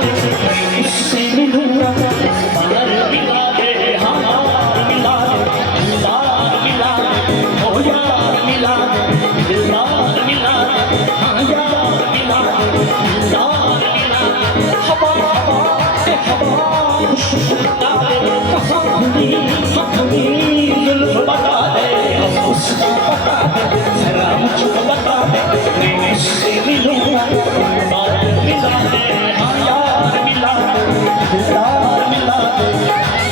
दे, उससे मिलूंगा बार मिला दे, हाँ यार मिला दे, दिलदार मिला दे, ओ यार मिला दे, दिलदार मिला दे, हाँ यार मिला दे, दिलदार मिला दे, हवा हवा हवा खुशबू दे, कहाँ खड़ी जुल्फ बता दे, उसका बता दे, जरा मुझको बता दे, मैं उससे मिलूंगा बार मिला दे, हाँ यार मिला दे, दिलदार मिला दे,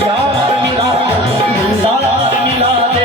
यार मिला दे, दिलदार मिला दे।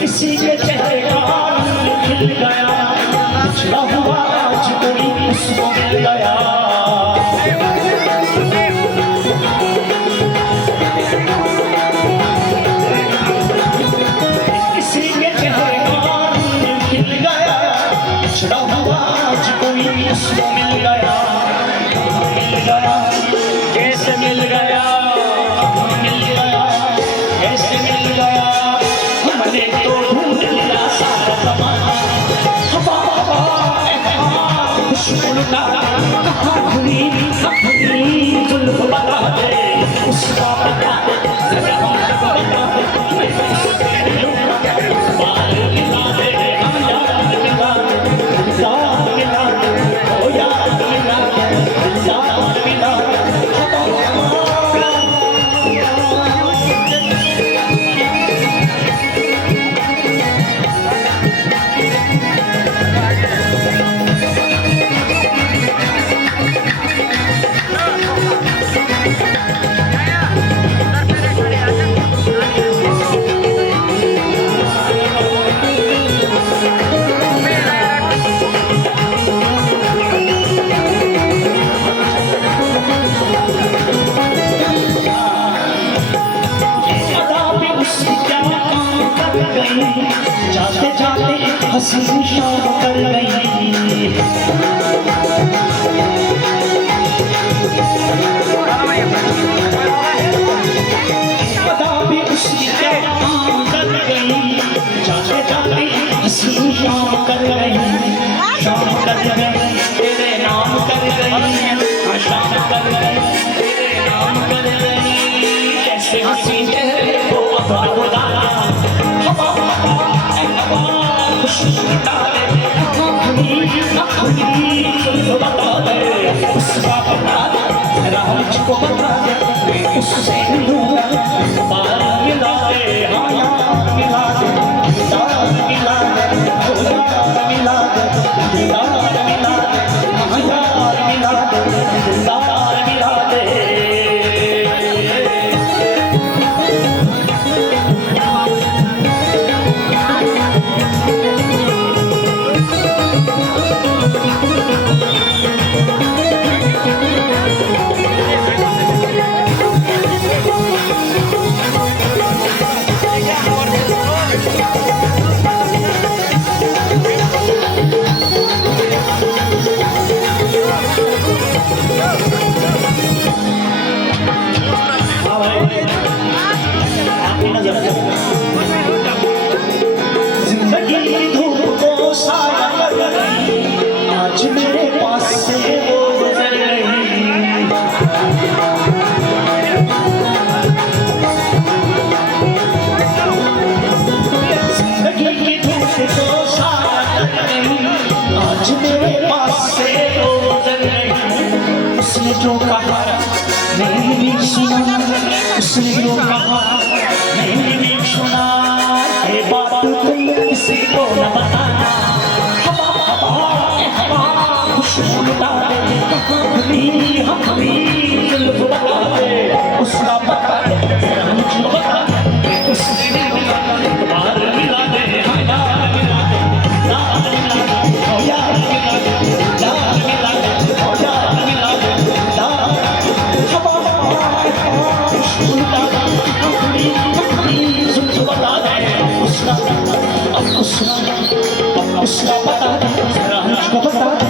किसी के चेहरे का रंग खिल गया, पिछड़ा हुआ आज कोई उसको मिल गया। किसी के चेहरे का रंग खिल गया, पिछड़ा हुआ आज कोई उसको मिल गया। मिल गया कैसे मिल गया, मिल गया कैसे मिल गया, हमने तो ढूंढ लिया सारा ज़माना। हवा हवा खुशबू लुटा, कहाँ खड़ी जुल्फ बता दे, उसका बता दे, जरा मुझको बता दे, मैं उससे मिलूंगा बार मिला दे, हाँ यार मिला दे, दिलदार मिला दे, ओ यार मिला दे, दिलदार मिला दे, जाते जाते हंसी शाम कर गई। पता भी उसकी क्या काम कर गई, जाते जाते हंसी शाम कर गई, शाम कर गई तेरे नाम कर गई, शाम कर गई तेरे नाम कर गई, ऐसे हंसी चेहरे को अब बुलाना। खुशबू डाले, बता दे, उसका बता दे, जरा मुझको बता दे, मैं उससे मिलूंगा बार मिला दे, हाँ यार मिला दे, दिलदार मिला दे, ओ यार मिला दे, दिलदार मिला दे, हाँ यार मिला दे, दिलदार मिला दे। जिंदगी की धूप को साया कर गई, आज मेरे पास से वो गुजर गई। जिंदगी की धूप को साया कर गई, आज मेरे पास से वो गुजर गई। उसने जो कहा मैंने भी सुना, उसने जो कहा मैंने भी सुना, ये बात तुम किसी को न बताना। हवा हवा खुशबू लुटा दे, हम भी जुल्फ बता दे, उसका बता दे, मुझको बता दे, उससे मिला दे, बार मिला दे, हाँ यार मिला दे, यार मिला दे, ओ यार मिला दे, यार मिला दे, ओ यार मिला दे। उल्टा अपनी जुल्फ बता दे उसका, अब उसका पता दे, जरा मुझको बता दे।